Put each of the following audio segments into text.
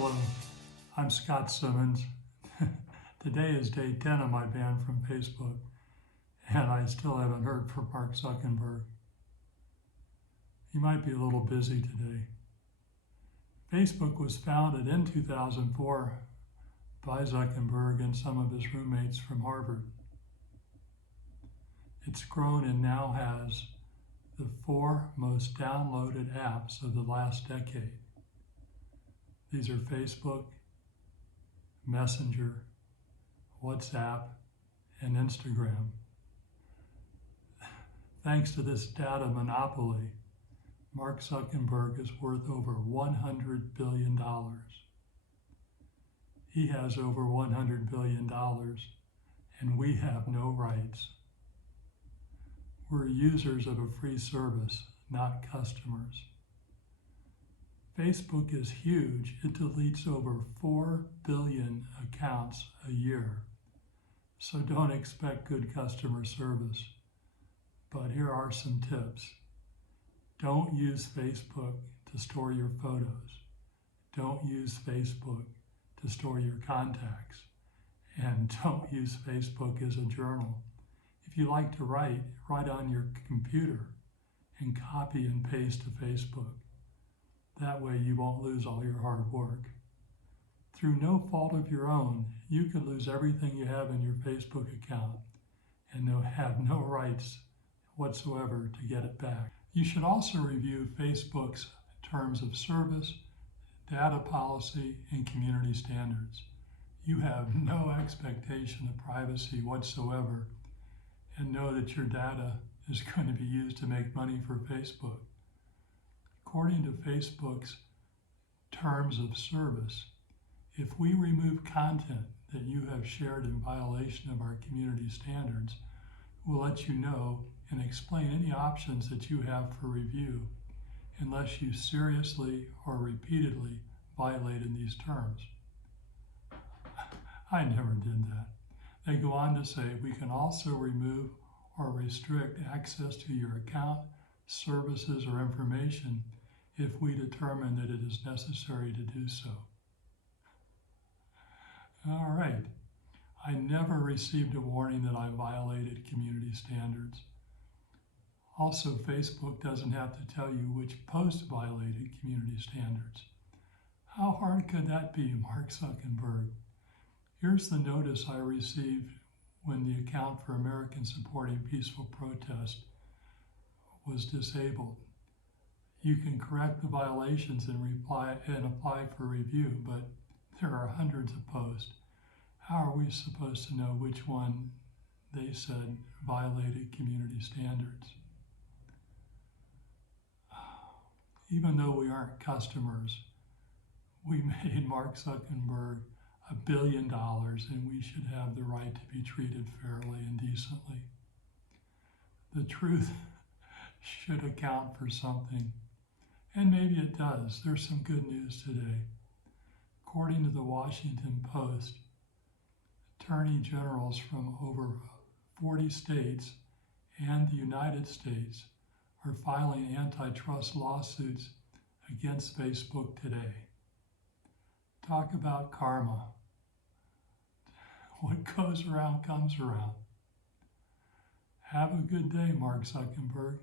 Hello, I'm Scott Simmons. Today is day 10 of my ban from Facebook, and I still haven't heard from Mark Zuckerberg. He might be a little busy today. Facebook was founded in 2004 by Zuckerberg and some of his roommates from Harvard. It's grown and now has the 4 most downloaded apps of the last decade. These are Facebook, Messenger, WhatsApp, and Instagram. Thanks to this data monopoly, Mark Zuckerberg is worth over $100 billion. He has over $100 billion, and we have no rights. We're users of a free service, not customers. Facebook is huge. It deletes over 4 billion accounts a year. So don't expect good customer service. But here are some tips. Don't use Facebook to store your photos. Don't use Facebook to store your contacts. And don't use Facebook as a journal. If you like to write on your computer and copy and paste to Facebook. That way you won't lose all your hard work. Through no fault of your own, you could lose everything you have in your Facebook account and have no rights whatsoever to get it back. You should also review Facebook's terms of service, data policy, and community standards. You have no expectation of privacy whatsoever, and know that your data is going to be used to make money for Facebook. According to Facebook's terms of service, if we remove content that you have shared in violation of our community standards, we'll let you know and explain any options that you have for review unless you seriously or repeatedly violated these terms. I never did that. They go on to say we can also remove or restrict access to your account, services, or information if we determine that it is necessary to do so. All right. I never received a warning that I violated community standards. Also, Facebook doesn't have to tell you which post violated community standards. How hard could that be, Mark Zuckerberg? Here's the notice I received when the account for Americans Supporting Peaceful Protest was disabled. You can correct the violations and apply for review, but there are hundreds of posts. How are we supposed to know which one they said violated community standards? Even though we aren't customers, we made Mark Zuckerberg $1 billion, and we should have the right to be treated fairly and decently. The truth should account for something. And maybe it does. There's some good news today. According to the Washington Post, attorney generals from over 40 states and the United States are filing antitrust lawsuits against Facebook today. Talk about karma. What goes around comes around. Have a good day, Mark Zuckerberg.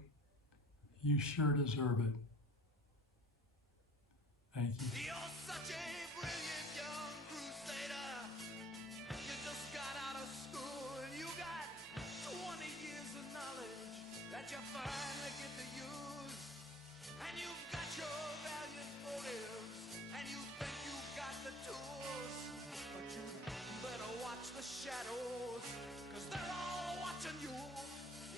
You sure deserve it. Thank you. You're such a brilliant young crusader. You just got out of school and you got 20 years of knowledge that you finally get to use. And you've got your valiant motives and you think you've got the tools. But you better watch the shadows, 'cause they're all watching you.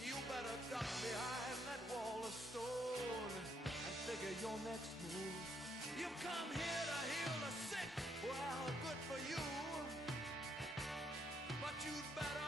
You better duck behind that wall of stone and figure your next move. You've come here to heal the sick, well, good for you. But you'd better